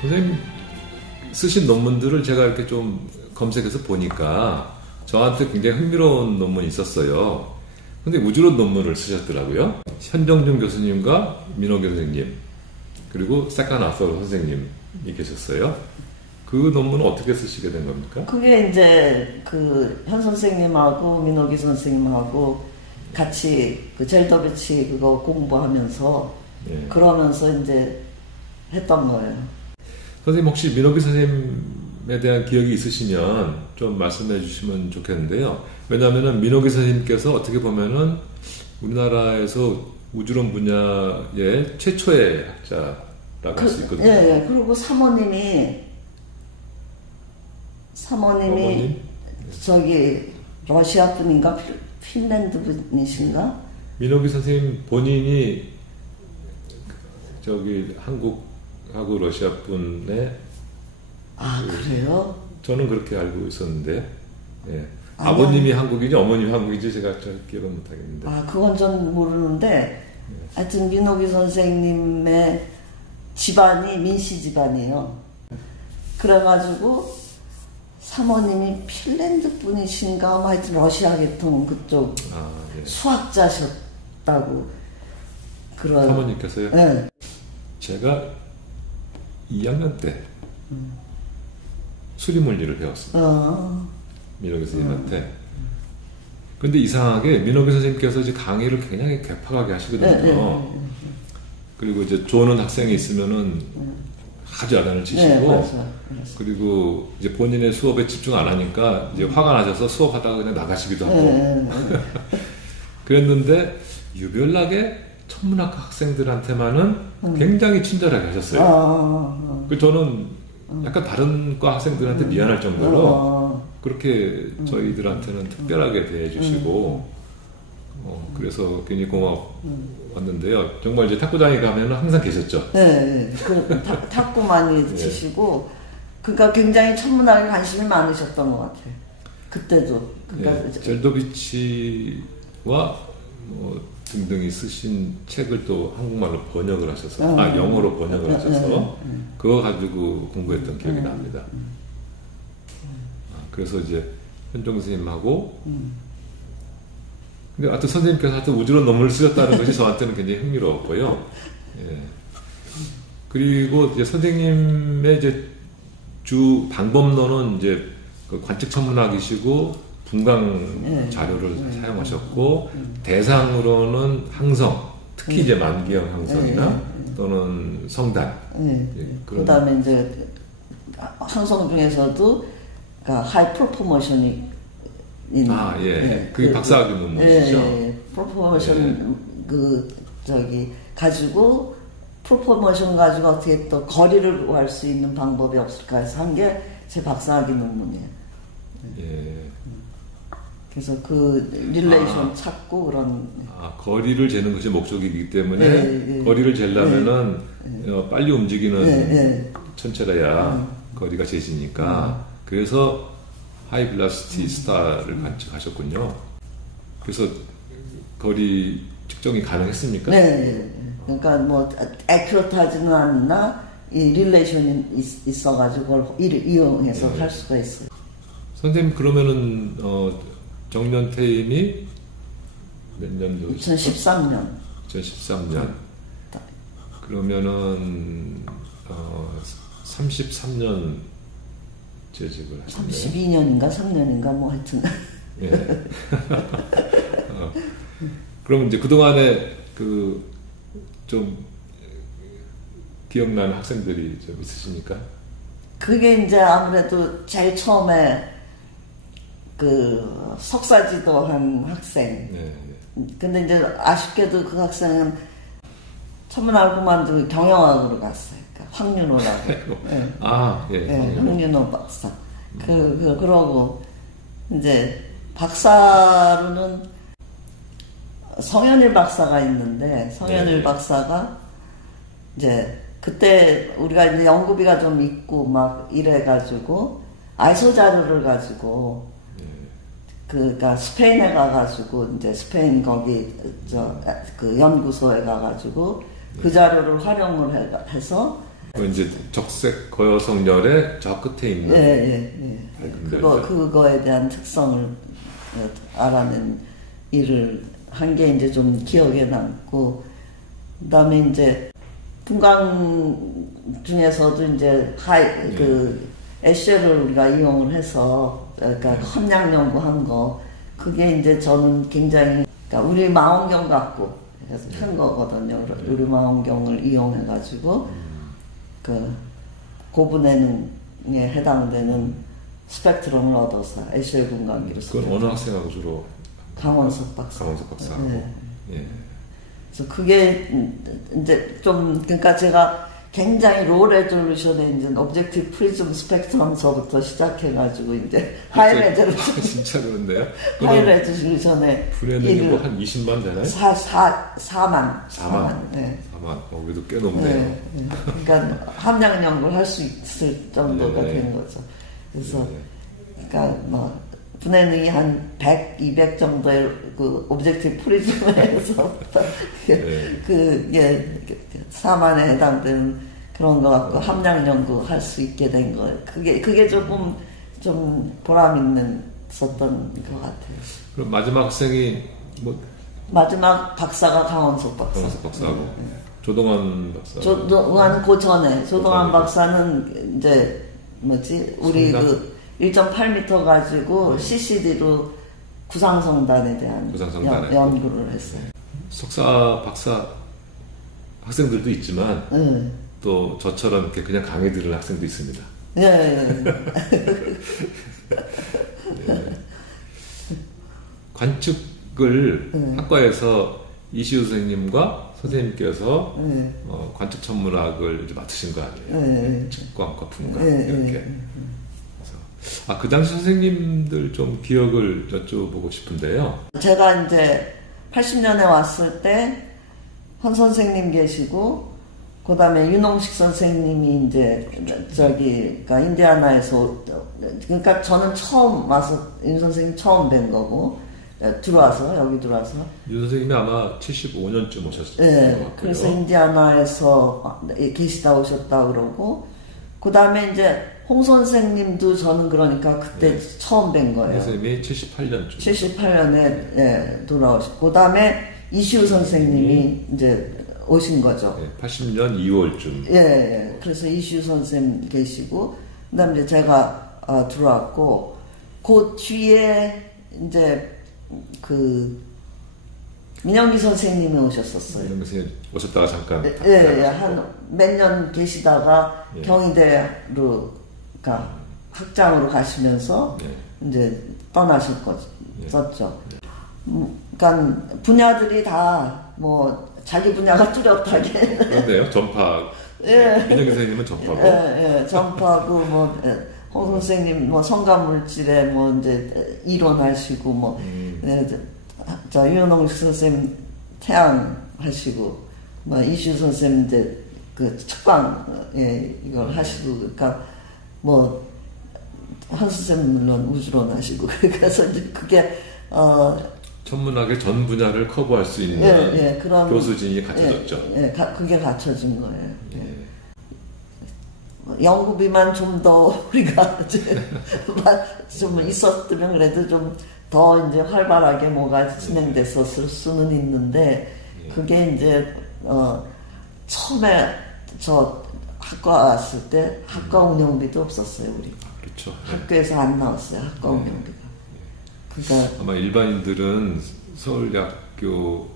선생님 쓰신 논문들을 제가 이렇게 좀 검색해서 보니까 저한테 굉장히 흥미로운 논문이 있었어요. 근데 우주론 논문을 쓰셨더라고요. 현정준 교수님과 민호교 선생님 그리고 세카나서 선생님이 계셨어요. 그 논문은 어떻게 쓰시게 된 겁니까? 그게 이제 그 현 선생님하고 민호기 선생님하고 같이 그 젤더비치 그거 공부하면서 예. 그러면서 이제 했던 거예요. 선생님 혹시 민호기 선생님에 대한 기억이 있으시면 좀 말씀해 주시면 좋겠는데요. 왜냐하면 민호기 선생님께서 어떻게 보면은 우리나라에서 우주론 분야의 최초의 학자라고 할 수 있거든요. 예, 그리고 사모님? 저기 러시아 분인가 핀란드 분이신가? 민호기 선생님 본인이 저기 한국하고 러시아 분의 그래요? 저는 그렇게 알고 있었는데 예. 아버님이 한국인지 어머님이 한국인지 제가 잘 기억은 못하겠는데 그건 전 모르는데 하여튼 민호기 선생님의 집안이 민씨 집안이에요. 그래가지고 사모님이 핀란드 분이신가 하여튼 러시아 계통 그쪽 예. 수학자셨다고 그런 사모님께서요? 네. 제가 2학년 때 수리물리를 배웠습니다. 민호기 선생님한테. 근데 이상하게 민호기 선생님께서 이제 강의를 굉장히 개팍하게 하시거든요. 그리고 이제 조는 학생이 있으면은 아주 야단을 치시고, 그리고 이제 본인의 수업에 집중 안 하니까 이제 화가 나셔서 수업하다가 그냥 나가시기도 하고. 그랬는데 유별나게 천문학과 학생들한테만은 굉장히 친절하게 하셨어요. 그 저는 약간 다른 과 학생들한테 미안할 정도로 그렇게 저희들한테는 특별하게 대해주시고 그래서 굉장히 고마웠는데요. 정말 이제 탁구장에 가면 항상 계셨죠. 네, 그 탁구 많이 치시고 그러니까 굉장히 천문학에 관심이 많으셨던 것 같아요. 그때도. 그러니까 젤도비치와 등등이 쓰신 책을 또 한국말로 번역을 하셔서 영어로 번역을 하셔서 그거 가지고 공부했던 기억이 납니다. 그래서 이제 현종 선생님하고 근데 하여튼 선생님께서 하여튼 우주론 논문을 쓰셨다는 것이 저한테는 굉장히 흥미로웠고요. 예. 그리고 이제 선생님의 이제 주 방법론은 이제 그 관측 천문학이시고 분광 자료를 사용하셨고 대상으로는 항성, 특히 이제 만기형 항성이나 또는 성단. 그다음에 이제 항성 중에서도 그러니까 하이 프로포머션이 그게 박사학위 논문이시죠? 프로포머션 가지고 프로포머션 가지고 어떻게 또 거리를 구할 수 있는 방법이 없을까 해서 한 게 제 박사학위 논문이에요. 그래서 그 릴레이션 찾고 그런. 거리를 재는 것이 목적이기 때문에 거리를 재려면은 빨리 움직이는 천체라야 거리가 재지니까 그래서 하이 빌라시티 스타를 관측하셨군요. 그래서 거리 측정이 가능했습니까? 네. 그러니까 뭐 애큐러트하지는 않나 이 릴레이션이 있어가지고 그걸 이용해서 할 수가 있어요. 선생님 그러면은 정년 퇴임이 몇 년도? 2013년. 2013년. 그러면은 33년 재직을 하셨네요. 32년인가 3년인가 뭐 하여튼. 예. 그럼 이제 그 동안에 그 좀 기억나는 학생들이 좀 있으십니까? 그게 이제 아무래도 제일 처음에 그 석사지도한 학생. 근데 이제 아쉽게도 그 학생은 천문학을 그만두고 경영학으로 갔어요. 그러니까 황윤호라고. 황윤호 박사. 그러고 이제 박사로는 성현일 박사가 있는데 성현일 박사가 이제 그때 우리가 이제 연구비가 좀 있고 막 이래가지고 아이소 자료를 가지고 그니까 스페인에 가가지고 이제 스페인 거기 그 연구소에 가가지고 그 자료를 활용을 해서 이제 적색 거여성열의 저 끝에 있는. 그거에 대한 특성을 알아낸 일을 한 게 이제 좀 기억에 남고, 그다음에 이제 분광 중에서도 이제 에쉘을 우리가 이용을 해서, 그러니까 함량 연구한 거, 그게 이제 저는 굉장히, 그러니까 우리 망원경 갖고 한 거거든요. 우리 망원경을 이용해가지고 그 고분해능에 해당되는 스펙트럼을 얻어서 에쉘 분광기로. 그건 어느 학생하고 주로? 강원석 박사. 강원석 박사하고. 네. 예. 그래서 그게 이제 좀, 그러니까 제가 굉장히 로우 레졸루션의 이제 오브젝티브 프리즘 스펙트럼서부터 시작해가지고 이제 하이 레졸루션. 진짜 그런데요? 하이 레졸루션에 분해능이 뭐 한 20만 되나요? 4만. 4만. 네. 4만. 그래도 꽤 높네요. 네. 그러니까 함량 연구를 할 수 있을 정도가 네. 된 거죠. 그래서 그러니까 뭐 분해능이 한 100, 200 정도의 그 오브젝티브 프리즘에서부터 그게 4만에 해당되는 그런 거 갖고 함량 연구할 수 있게 된 거예요. 그게 조금 좀 보람 있었던 것 같아요. 그럼 마지막 학생이 뭐? 마지막 박사가 강원석 박사. 강원석 박사하고 조동환 박사. 조동환 그 전에 조동환 박사는 이제 뭐지 우리 그 1.8m 가지고 CCD로 구상성단에 대한 연구를 했어요. 석사, 박사 학생들도 있지만 또 저처럼 이렇게 그냥 강의 들은 학생도 있습니다. 네. 관측을 학과에서 이시우 선생님과 선생님께서 관측 천문학을 이제 맡으신 거 아니에요? 측광과 분광 이렇게. 그 당시 선생님들 좀 기억을 여쭤보고 싶은데요. 제가 이제 80년에 왔을 때 헌 선생님 계시고, 그 다음에 윤홍식 선생님이 이제 그러니까 인디아나에서, 그러니까 저는 처음 와서 윤 선생님 처음 뵌 거고, 여기 들어와서. 윤 선생님이 아마 75년쯤 오셨어요. 네, 그래서 인디아나에서 계시다 오셨다 그러고, 그 다음에 이제 홍 선생님도 저는 그러니까 그때 처음 뵌 거예요. 선생님이 78년쯤. 78년에 돌아오셨고, 그 다음에 이시우 선생님이 이제 오신 거죠. 80년 2월쯤. 예. 그래서 이시우 선생님 계시고, 그 다음에 이제 제가 들어왔고, 그 뒤에 이제 민영기 선생님이 오셨었어요. 민영기 선생님 오셨다가 잠깐. 한 몇 년 계시다가 경희대로, 그러니까 학장으로 가시면서 이제 떠나셨죠. 그러니까 분야들이 다 뭐 자기 분야가 뚜렷하게. 그런데요, 전파. 민영기 선생님은 전파고. 전파고 홍 선생님 성가물질에 이제 이론하시고 윤홍식 선생님 태양 하시고 이슈 선생님 이제 그 측광 이걸 하시고, 그러니까 한 선생님 물론 우주론 하시고, 그래서 이제 그게 천문학의 전 분야를 커버할 수 있는 그런 교수진이 갖춰졌죠. 그게 갖춰진 거예요. 연구비만 좀 더 우리가 좀 있었으면 그래도 좀 더 이제 활발하게 뭐가 진행됐었을 수는 있는데, 그게 이제 처음에 저 학과 왔을 때 학과 운영비도 없었어요, 우리. 그렇죠. 학교에서 안 나왔어요, 학과 운영비가. 그러니까 아마 일반인들은 서울대학교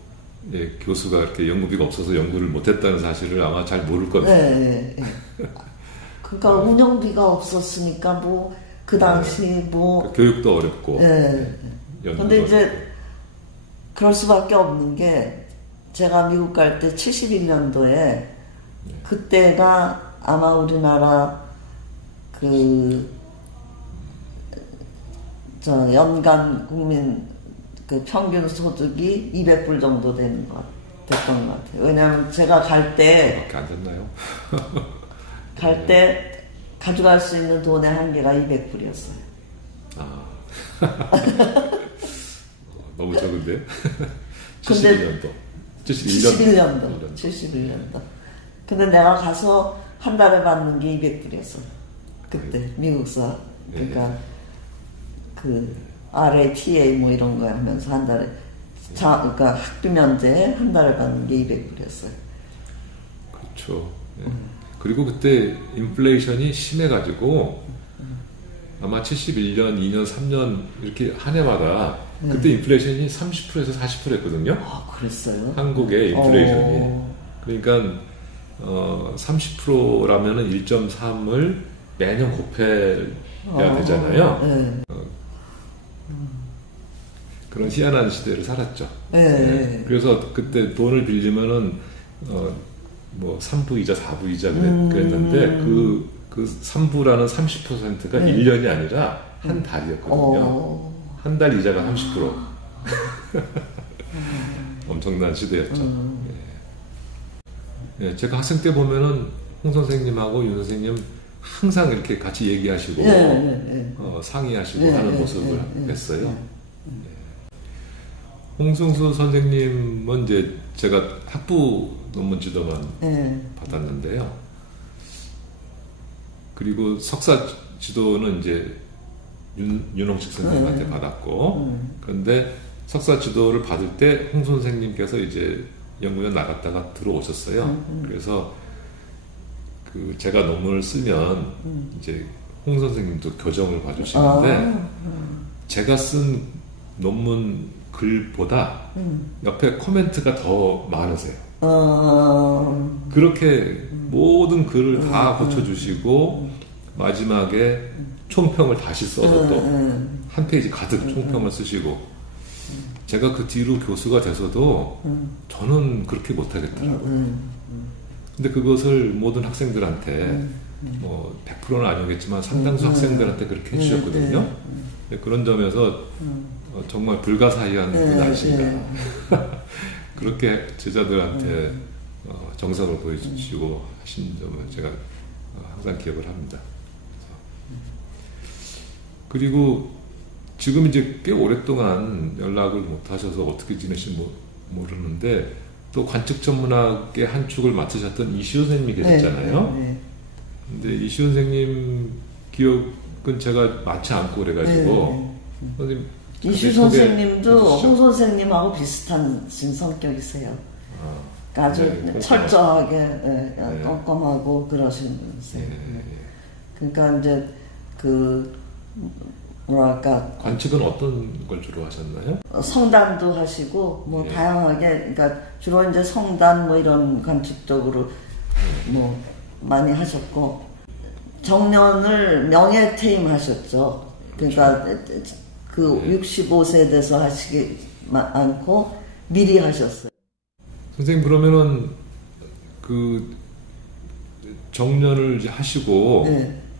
교수가 이렇게 연구비가 없어서 연구를 못했다는 사실을 아마 잘 모를 겁니다. 그러니까 운영비가 없었으니까 그 당시 교육도 어렵고. 근데 이제 그럴 수밖에 없는 게, 제가 미국 갈 때 71년도에 그때가 아마 우리나라 연간 국민 평균 소득이 200불 정도 됐던 것 같아요. 왜냐하면 제가 갈 때 밖에 안 됐나요? 갈 때 가져갈 수 있는 돈의 한계가 200불이었어요. 너무 적은데요? 근데 71년도. 71년도. 근데 내가 가서 한 달에 받는 게 200불이었어요. 그때 미국서 그러니까 그 RATA 뭐 이런 거 하면서 한 달에 그러니까 학비 면제 한 달에 받는 게 200불이었어요. 그렇죠. 그리고 그때 인플레이션이 심해가지고 아마 71년, 2년, 3년 이렇게 한 해마다 그때 인플레이션이 30%에서 40%였거든요. 아, 그랬어요? 한국의 인플레이션이. 그러니까 30%라면은 1.3을 매년 곱해야 되잖아요. 그런 희한한 시대를 살았죠. 그래서 그때 돈을 빌리면은 뭐 3부 이자, 4부 이자 그랬는데 그 3부라는 30%가 1년이 아니라 한 달이었거든요. 한 달 이자가 30%. 엄청난 시대였죠. 제가 학생 때 보면은 홍 선생님하고 윤 선생님 항상 이렇게 같이 얘기하시고 상의하시고 하는 모습을 뵀어요. 홍승수 선생님은 이제 제가 학부 논문 지도만 받았는데요. 그리고 석사 지도는 이제 윤홍식 선생님한테 받았고, 그런데 석사 지도를 받을 때 홍 선생님께서 이제 연구원 나갔다가 들어오셨어요. 그래서 그 제가 논문을 쓰면 이제 홍 선생님도 교정을 봐주시는데 제가 쓴 논문 글보다 옆에 코멘트가 더 많으세요. 그렇게 모든 글을 다 고쳐주시고 마지막에 총평을 다시 써서 또 한 페이지 가득 총평을 쓰시고 제가 그 뒤로 교수가 돼서도 저는 그렇게 못하겠더라고요. 근데 그것을 모든 학생들한테 뭐 100%는 아니겠지만 상당수 학생들한테 그렇게 해주셨거든요. 그런 점에서 정말 불가사의한 분 아니신가. 그렇게 제자들한테 정성을 보여주시고 하신 점을 제가 항상 기억을 합니다. 그리고 지금 이제 꽤 오랫동안 연락을 못 하셔서 어떻게 지내신지 모르는데 또 관측 전문학의 한 축을 맡으셨던 이시훈 선생님이 계셨잖아요. 근데 이시훈 선생님 기억은 제가 많지 않고 그래가지고 선생님 이시훈 선생님도 홍 선생님하고 비슷한 성격이세요. 아주 철저하게 꼼꼼하고 그러시면서요. 그러니까 이제 뭐랄까 관측은 어떤 걸 주로 하셨나요? 성단도 하시고 뭐 다양하게 그러니까 주로 이제 성단 뭐 이런 관측 쪽으로 뭐 많이 하셨고 정년을 명예퇴임하셨죠. 그러니까 그 65세 돼서 하시기 않고 미리 하셨어요. 선생님 그러면은 그 정년을 이제 하시고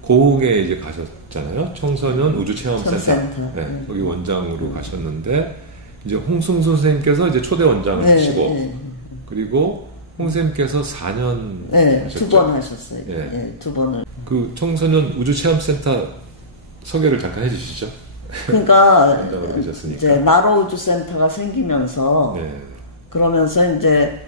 고흥에 이제 가셨잖아요. 청소년 우주체험센터. 거기 원장으로 가셨는데 이제 홍승수 선생님께서 이제 초대 원장을 하시고 그리고 홍 선생님께서 4년 하셨죠. 2번 하셨어요. 2번을. 그 청소년 우주체험센터 소개를 잠깐 해주시죠. 그러니까 이제 나로 우주센터가 생기면서 그러면서 이제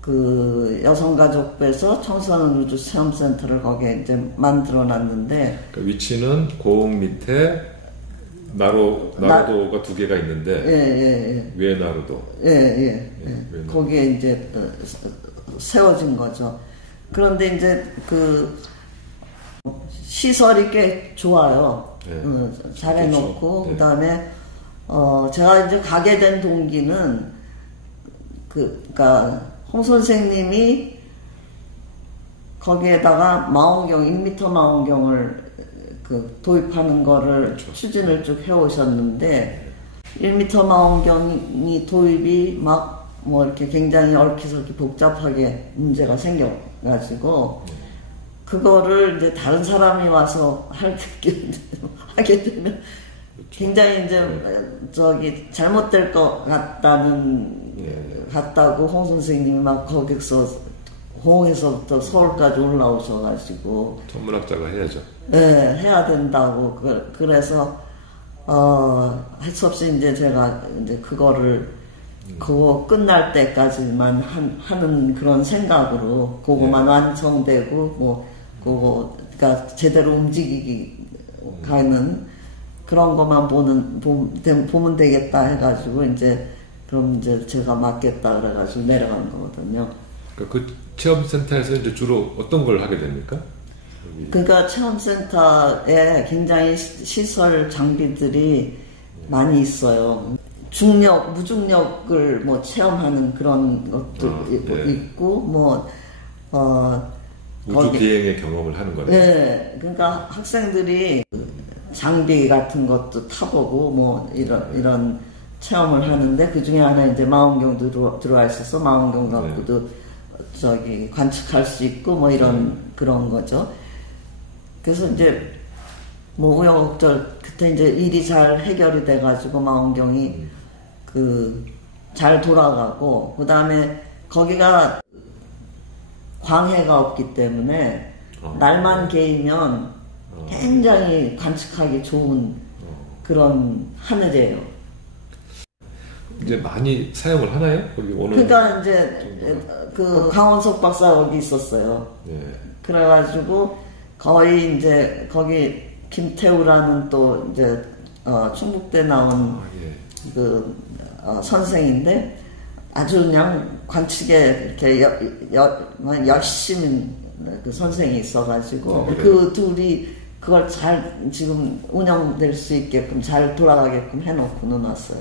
그 여성가족부에서 청소년 우주체험센터를 거기에 이제 만들어놨는데 그러니까 위치는 고흥 밑에 나로도가 2개가 있는데 외나로도 거기에 이제 세워진 거죠. 그런데 이제 그 시설이 꽤 좋아요. 잘 해놓고 그렇죠. 그다음에 제가 이제 가게 된 동기는 그러니까 홍 선생님이 거기에다가 망원경 1m 망원경을 도입하는 거를 그렇죠. 추진을 쭉 해오셨는데 1m 망원경이 도입이 막 뭐 이렇게 굉장히 얽히설키 복잡하게 문제가 생겨가지고 그거를 이제 다른 사람이 와서 하게 되면 굉장히 이제 잘못될 것 같다고 홍 선생님이 막 거기서 공에서부터 서울까지 올라오셔가지고 천문학자가 해야죠. 해야 된다고 그래서 할 수 없이 이제 제가 이제 그거를 그거 끝날 때까지만 하는 그런 생각으로 그거만 완성되고 뭐 그거가 제대로 움직이기 가는 그런 것만 보면 되겠다 해가지고 이제 그럼 이제 제가 맡겠다 그래가지고 내려간 거거든요. 그 체험센터에서 이제 주로 어떤 걸 하게 됩니까? 그러니까 체험센터에 굉장히 시설 장비들이 많이 있어요. 중력, 무중력을 뭐 체험하는 그런 것도 있고, 우주 비행의 경험을 하는 거네요. 네, 그러니까 학생들이 장비 같은 것도 타보고 뭐 이런 체험을 하는데 그 중에 하나 이제 망원경도 들어와 있어서 망원경 갖고도 저기 관측할 수 있고 뭐 이런 그런 거죠. 그래서 이제 뭐 우여곡절 그때 이제 일이 잘 해결이 돼가지고 망원경이 잘 돌아가고 그 다음에 거기가 광해가 없기 때문에 날만 개이면 굉장히 관측하기 좋은 그런 하늘이에요. 이제 많이 사용을 하나요? 거기 오늘 그러니까 이제 그 강원석 박사 여기 있었어요. 네. 그래가지고 거의 이제 거기 김태우라는 또 이제 충북대 나온 선생인데 아주 그냥 관측에 이렇게 열심히 그 선생이 있어가지고 그 둘이 그걸 잘 지금 운영될 수 있게끔 잘 돌아가게끔 해놓고 놓았어요.